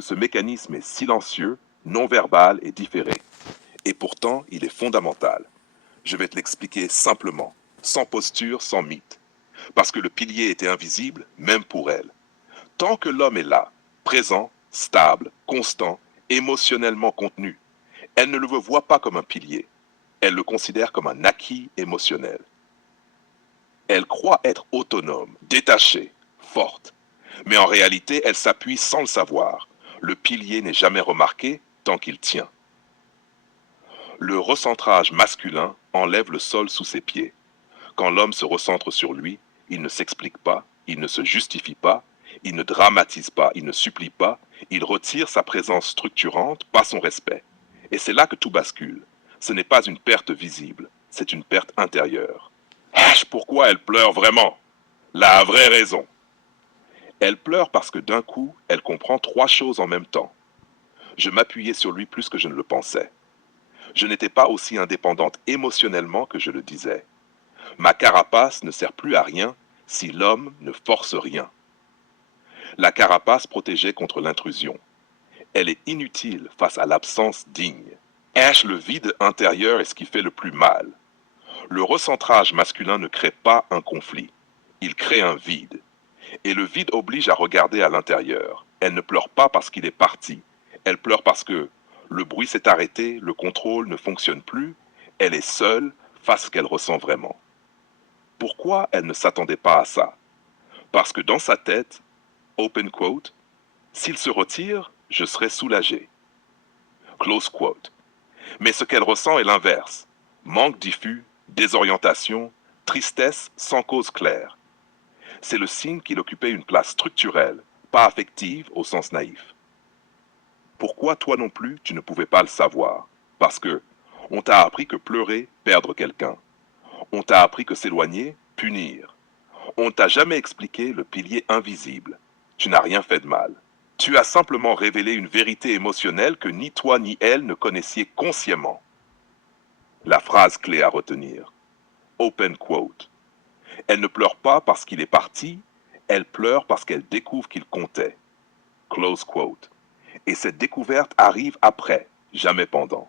que ce mécanisme est silencieux, non-verbal et différé. Et pourtant, il est fondamental. Je vais te l'expliquer simplement, sans posture, sans mythe. Parce que le pilier était invisible, même pour elle. Tant que l'homme est là, présent, stable, constant, émotionnellement contenu, elle ne le voit pas comme un pilier. Elle le considère comme un acquis émotionnel. Elle croit être autonome, détachée, forte. Mais en réalité, elle s'appuie sans le savoir. Le pilier n'est jamais remarqué tant qu'il tient. Le recentrage masculin enlève le sol sous ses pieds. Quand l'homme se recentre sur lui, il ne s'explique pas, il ne se justifie pas, il ne dramatise pas, il ne supplie pas, il retire sa présence structurante, pas son respect. Et c'est là que tout bascule. Ce n'est pas une perte visible, c'est une perte intérieure. Pourquoi elle pleure vraiment? La vraie raison. Elle pleure parce que d'un coup, elle comprend trois choses en même temps. Je m'appuyais sur lui plus que je ne le pensais. Je n'étais pas aussi indépendante émotionnellement que je le disais. Ma carapace ne sert plus à rien si l'homme ne force rien. La carapace protégeait contre l'intrusion. Elle est inutile face à l'absence digne. Le vide intérieur est ce qui fait le plus mal. Le recentrage masculin ne crée pas un conflit. Il crée un vide. Et le vide oblige à regarder à l'intérieur. Elle ne pleure pas parce qu'il est parti. Elle pleure parce que le bruit s'est arrêté, le contrôle ne fonctionne plus. Elle est seule face à ce qu'elle ressent vraiment. Pourquoi elle ne s'attendait pas à ça? Parce que dans sa tête, open quote, s'il se retire, je serai soulagé. Close quote. Mais ce qu'elle ressent est l'inverse. Manque diffus, désorientation, tristesse sans cause claire. C'est le signe qu'il occupait une place structurelle, pas affective au sens naïf. Pourquoi toi non plus tu ne pouvais pas le savoir? Parce que on t'a appris que pleurer, perdre quelqu'un. On t'a appris que s'éloigner, punir. On t'a jamais expliqué le pilier invisible. Tu n'as rien fait de mal. Tu as simplement révélé une vérité émotionnelle que ni toi ni elle ne connaissiez consciemment. La phrase clé à retenir. Open quote. Elle ne pleure pas parce qu'il est parti, elle pleure parce qu'elle découvre qu'il comptait. Close quote. Et cette découverte arrive après, jamais pendant.